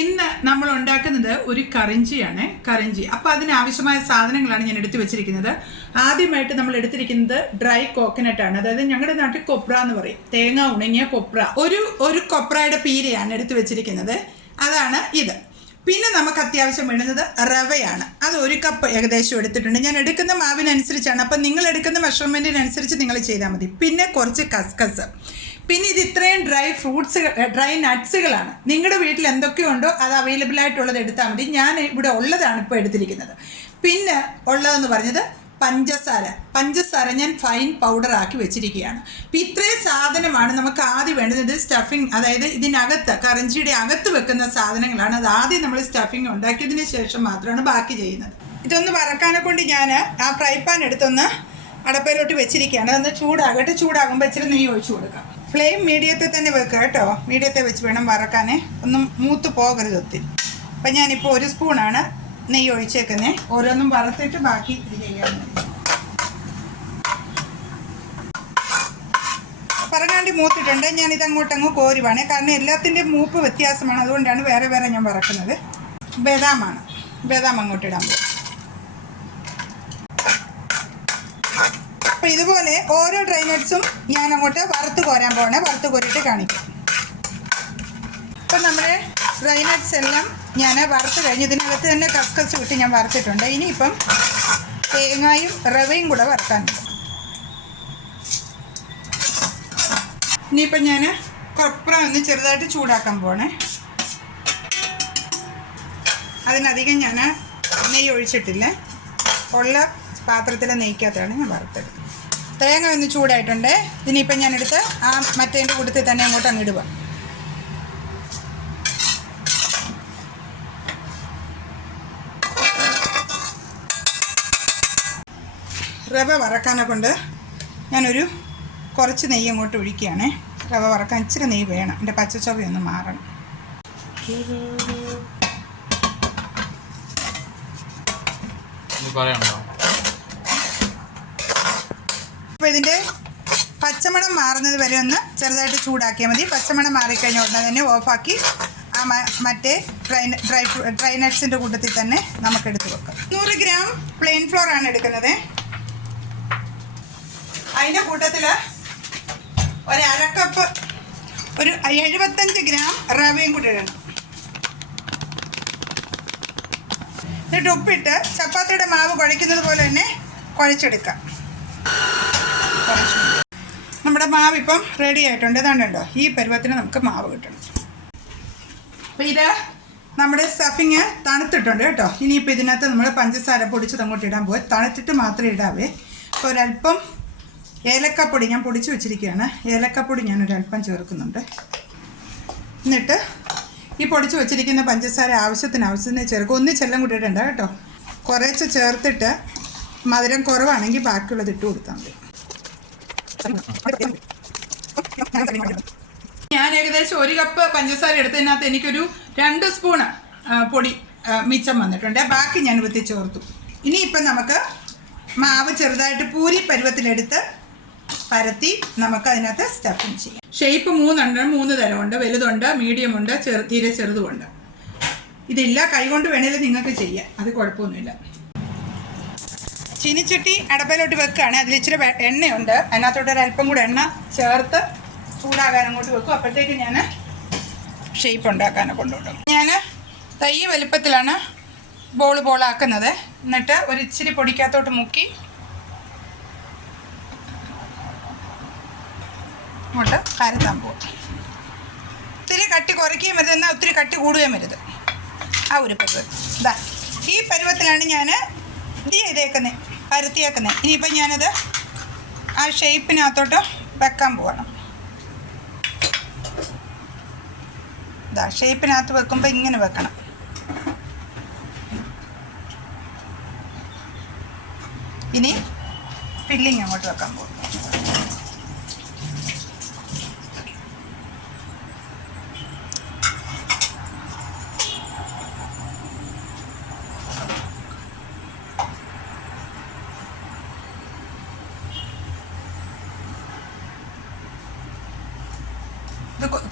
ഇന്ന് നമ്മൾ ഉണ്ടാക്കുന്നത് ഒരു കറിഞ്ചിയാണ് കറിഞ്ചി. അപ്പോൾ അതിനാവശ്യമായ സാധനങ്ങളാണ് ഞാൻ എടുത്തു വെച്ചിരിക്കുന്നത്. ആദ്യമായിട്ട് നമ്മൾ എടുത്തിരിക്കുന്നത് ഡ്രൈ കോക്കനട്ട് ആണ്. അതായത് ഞങ്ങളുടെ നാട്ടിൽ കൊപ്ര എന്ന് പറയും. തേങ്ങ ഉണങ്ങിയ കൊപ്ര. ഒരു ഒരു കൊപ്രയുടെ പീരയാണ് എടുത്തു വെച്ചിരിക്കുന്നത്. അതാണ് ഇത്. പിന്നെ നമുക്ക് അത്യാവശ്യം വേണ്ടുന്നത് റവയാണ്. അത് ഒരു കപ്പ് ഏകദേശം എടുത്തിട്ടുണ്ട്. ഞാൻ എടുക്കുന്ന മാവിനനുസരിച്ചാണ്. അപ്പം നിങ്ങൾ എടുക്കുന്ന മെഷർമെന്റിനനുസരിച്ച് നിങ്ങൾ ചെയ്താൽ മതി. പിന്നെ കുറച്ച് കസ്കസ്. പിന്നെ ഇത് ഇത്രയും ഡ്രൈ ഫ്രൂട്ട്സ് ഡ്രൈ നട്ട്സുകളാണ് നിങ്ങളുടെ വീട്ടിൽ എന്തൊക്കെയുണ്ടോ അത് അവൈലബിൾ ആയിട്ടുള്ളത് എടുത്താൽ മതി. ഞാൻ ഇവിടെ ഉള്ളതാണ് ഇപ്പോൾ എടുത്തിരിക്കുന്നത്. പിന്നെ ഉള്ളതെന്ന് പറഞ്ഞത് പഞ്ചസാര. പഞ്ചസാര ഞാൻ ഫൈൻ പൗഡർ ആക്കി വെച്ചിരിക്കുകയാണ്. അപ്പം ഇത്രയും സാധനമാണ് നമുക്ക് ആദ്യം വേണ്ടത്. ഇത് സ്റ്റഫിങ് അതായത് ഇതിനകത്ത് കറഞ്ചിയുടെ അകത്ത് വെക്കുന്ന സാധനങ്ങളാണ്. അത് ആദ്യം നമ്മൾ സ്റ്റഫിങ് ഉണ്ടാക്കിയതിന് ശേഷം മാത്രമാണ് ബാക്കി ചെയ്യുന്നത്. ഇതൊന്ന് വറക്കാനെ കൊണ്ട് ഞാൻ ആ ഫ്രൈ പാൻ എടുത്തൊന്ന് അടപ്പയിലോട്ട് വെച്ചിരിക്കുകയാണ്. അതൊന്ന് ചൂടാകട്ടെ. ചൂടാകുമ്പോൾ ഇച്ചിരി നെയ്യ് ഒഴിച്ചു കൊടുക്കാം. ഫ്ലെയിം മീഡിയത്തിൽ തന്നെ വെക്കുക കേട്ടോ. മീഡിയത്തെ വെച്ച് വേണം വറക്കാനേ. ഒന്നും മൂത്ത് പോകരുത് ഒത്തിരി. അപ്പം ഞാനിപ്പോൾ ഒരു സ്പൂണാണ് നെയ്യ് ഒഴിച്ചേക്കുന്നേ. ഓരോന്നും വറുത്തിട്ട് ബാക്കി ഇത് ചെയ്യാൻ പറങ്ങാണ്ടി മൂത്തിട്ടുണ്ട്. ഞാൻ ഇതങ്ങോട്ടങ്ങ് കോരുവാണ്. കാരണം എല്ലാത്തിന്റെയും മൂപ്പ് വ്യത്യാസമാണ്. അതുകൊണ്ടാണ് വേറെ വേറെ ഞാൻ വറക്കുന്നത്. ബദാമാണ്. ബദാം അങ്ങോട്ട് ഇടാൻ പോകും. അപ്പോൾ ഇതുപോലെ ഓരോ ഡ്രൈ നട്ട്സും ഞാൻ അങ്ങോട്ട് വറുത്ത് കോരാൻ പോകണേ വറുത്ത് കോരിയിട്ട് കാണിക്കാം. അപ്പം നമ്മുടെ ഡ്രൈ നട്ട്സ് എല്ലാം ഞാൻ വറുത്ത് കഴിഞ്ഞ് ഇതിനകത്ത് തന്നെ കസ്കസ് വിട്ട് ഞാൻ വറുത്തിട്ടുണ്ട്. ഇനിയിപ്പം തേങ്ങയും റവയും കൂടെ വറുക്കാനുണ്ട്. ഇനിയിപ്പം ഞാൻ കൊപ്ര ഒന്ന് ചെറുതായിട്ട് ചൂടാക്കാൻ പോണേ. അതിനധികം ഞാൻ നെയ്യ് ഒഴിച്ചിട്ടില്ല? ഉള്ള പാത്രത്തിലെ നെയ്ക്കകത്താണ് ഞാൻ വറുത്തത്. തേങ്ങ ഒന്ന് ചൂടായിട്ടുണ്ട്. ഇനിയിപ്പം ഞാനെടുത്ത് ആ മറ്റേന്റെ കൂട്ടത്തിൽ തന്നെ അങ്ങോട്ട് അങ്ങിടുക റവ വറക്കാനെ കൊണ്ട് ഞാനൊരു കുറച്ച് നെയ്യ് അങ്ങോട്ട് ഒഴിക്കുകയാണേ. റവ വറക്കാൻ ഇച്ചിരി നെയ്യ് വേണം. എന്റെ പച്ചച്ചൊവയൊന്ന് മാറണം. അപ്പോൾ ഇതിന്റെ പച്ചമണം മാറുന്നത് വരെ ഒന്ന് ചെറുതായിട്ട് ചൂടാക്കിയാൽ മതി. പച്ചമണം മാറിക്കഴിഞ്ഞ ഉടനെ തന്നെ ഓഫാക്കി ആ മറ്റേ ഡ്രൈ ഡ്രൈ ഫ്രൂ- ഡ്രൈ നട്ട്സിന്റെ കൂട്ടത്തിൽ തന്നെ നമുക്ക് എടുത്ത് വെക്കാം. നൂറ് ഗ്രാം പ്ലെയിൻ ഫ്ലോർ ആണ് എടുക്കുന്നത്. അതിന്റെ കൂട്ടത്തിൽ ഒരു അരക്കപ്പ് ഒരു എഴുപത്തഞ്ച് ഗ്രാം റവയും കൂടി ഇടണം. എന്നിട്ട് ഉപ്പിട്ട് ചപ്പാത്തിയുടെ മാവ് കുഴയ്ക്കുന്നത് പോലെ തന്നെ കുഴച്ചെടുക്കാം. നമ്മുടെ മാവ് ഇപ്പം റെഡി ആയിട്ടുണ്ട്. ഇതാണ്ടോ ഈ പരുവത്തിന് നമുക്ക് മാവ് കിട്ടണം. അപ്പം ഇത് നമ്മുടെ സ്റ്റഫിങ് തണുത്തിട്ടുണ്ട് കേട്ടോ. ഇനിയിപ്പോൾ ഇതിനകത്ത് നമ്മൾ പഞ്ചസാര പൊടിച്ചത് അങ്ങോട്ട് ഇടാൻ പോയി തണുത്തിട്ട് മാത്രമേ ഇടാവേ. അപ്പോൾ ഒരല്പം ഏലക്കപ്പൊടി ഞാൻ പൊടിച്ചു വെച്ചിരിക്കുകയാണ്. ഏലക്കപ്പൊടി ഞാൻ ഒരല്പം ചേർക്കുന്നുണ്ട്. എന്നിട്ട് ഈ പൊടിച്ചു വെച്ചിരിക്കുന്ന പഞ്ചസാര ആവശ്യത്തിന് ആവശ്യത്തിന് ചേർക്കും. ഒന്നിച്ച് എല്ലാം കൂടി ഇടണ്ട കേട്ടോ. കുറേച്ച് ചേർത്തിട്ട് മധുരം കുറവാണെങ്കിൽ ബാക്കിയുള്ളത് ഇട്ട് കൊടുത്താൽ മതി. ഞാൻ ഏകദേശം ഒരു കപ്പ് പഞ്ചസാര എടുത്തതിനകത്ത് എനിക്കൊരു രണ്ട് സ്പൂണ് പൊടി മിച്ചം വന്നിട്ടുണ്ട്. ബാക്കി ഞാൻ വൃത്തി ചേർത്തു. ഇനിയിപ്പം നമുക്ക് മാവ് ചെറുതായിട്ട് പൂരി പരുവത്തിലെടുത്ത് പരത്തി നമുക്ക് അതിനകത്ത് സ്റ്റഫിങ് ചെയ്യാം. ഷേപ്പ് മൂന്നുണ്ട് മൂന്ന് തരമുണ്ട്. വലുതുണ്ട് മീഡിയം ഉണ്ട് ചെറു തീരെ ചെറുതുമുണ്ട്. ഇതില്ല കൈകൊണ്ട് വേണേലും നിങ്ങൾക്ക് ചെയ്യാം. അത് കുഴപ്പമൊന്നുമില്ല. ചീനിച്ചട്ടി അടപ്പയിലോട്ട് വെക്കുകയാണ് അതിൽ ഇച്ചിരി എണ്ണയുണ്ട്. അതിനകത്തോട്ട് ഒരു അല്പം കൂടെ എണ്ണ ചേർത്ത് ചൂടാകാൻ അങ്ങോട്ട് വെക്കും. അപ്പോഴത്തേക്ക് ഞാൻ ഷേപ്പ് ഉണ്ടാക്കാനെ കൊണ്ടുവിടും ഞാൻ തൈ വലുപ്പത്തിലാണ് ബോൾ ബോളാക്കുന്നത് എന്നിട്ട് ഒരു ഇച്ചിരി പൊടിക്കകത്തോട്ട് മുക്കി ഇങ്ങോട്ട് കരുത്താൻ പോകും. ഒത്തിരി കട്ടി കുറയ്ക്കുകയും വരുത് എന്നാൽ ഒത്തിരി കട്ടി കൂടുകയും വരുത്. ആ ഒരു പരുവം. ഇതാ ഈ പരുവത്തിലാണ് ഞാൻ ഇത് ചെയ്തേക്കുന്നത് പരത്തിയേക്കുന്നത് ഇനിയിപ്പം ഞാനത് ആ ഷേപ്പിനകത്തോട്ട് വെക്കാൻ പോകണം. ഇതാ ഷേപ്പിനകത്ത് വെക്കുമ്പോൾ ഇങ്ങനെ വെക്കണം. ഇനി ഫില്ലിങ് അങ്ങോട്ട് വെക്കാൻ പോകും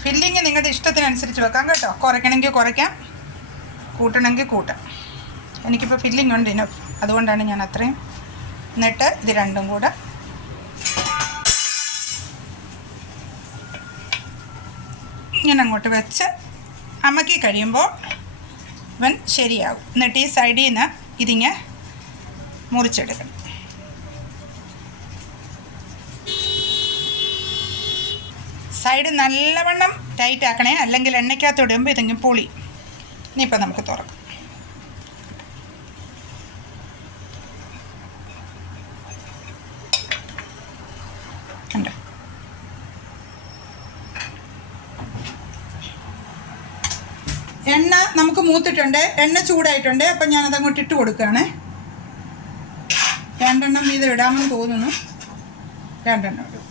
ഫില്ലിങ് നിങ്ങളുടെ ഇഷ്ടത്തിനനുസരിച്ച് വെക്കാം കേട്ടോ. കുറയ്ക്കണമെങ്കിൽ കുറയ്ക്കാം. കൂട്ടണമെങ്കിൽ കൂട്ടാം. എനിക്കിപ്പോൾ ഫില്ലിംഗ് ഉണ്ട് ഇനഫ് അതുകൊണ്ടാണ് ഞാൻ അത്രയും എന്നിട്ട് ഇത് രണ്ടും കൂടെ ഇങ്ങനെ അങ്ങോട്ട് വെച്ച് അമക്കി കഴിയുമ്പോൾ ഇവൻ ശരിയാകും. എന്നിട്ട് ഈ സൈഡിൽ നിന്ന് ഇതിങ്ങ് മുറിച്ചെടുക്കണം. സൈഡ് നല്ലവണ്ണം ടൈറ്റ് ആക്കണേ. അല്ലെങ്കിൽ എണ്ണയ്ക്കകത്ത് ഇടുമ്പോൾ ഇതെങ്കിലും പൊളി. ഇനിയിപ്പോൾ നമുക്ക് തുറക്കാം. കണ്ടോ? എണ്ണ നമുക്ക് മൂത്തിട്ടുണ്ട്. എണ്ണ ചൂടായിട്ടുണ്ട്. അപ്പം ഞാനത് അങ്ങോട്ട് ഇട്ട് കൊടുക്കുകയാണേ. രണ്ടെണ്ണം വീതം ഇടാമെന്ന് തോന്നുന്നു. രണ്ടെണ്ണം ഇടും.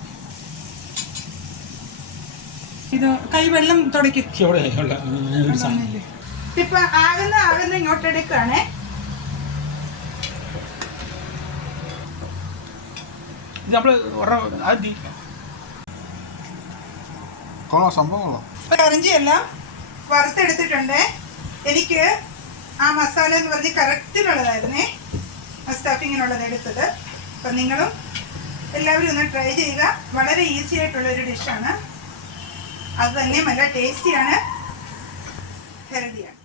ഇത് കൈ വെള്ളം തുടയ്ക്കും ഇപ്പൊ ആകുന്ന ആകുന്ന ഇങ്ങോട്ട് എടുക്കുകയാണേ ഇറഞ്ചിയെല്ലാം വറുത്തെടുത്തിട്ടുണ്ട്. എനിക്ക് ആ മസാല എന്ന് പറഞ്ഞ് കറക്റ്റിനുള്ളതായിരുന്നേ ആ സ്റ്റഫിങ്ങിനുള്ളത് എടുത്തത്. അപ്പം നിങ്ങളും എല്ലാവരും ഒന്ന് ട്രൈ ചെയ്യുക. വളരെ ഈസി ആയിട്ടുള്ള ഒരു ഡിഷാണ് അത് തന്നെ നല്ല ടേസ്റ്റിയാണ് ഹെൽത്തിയാണ്.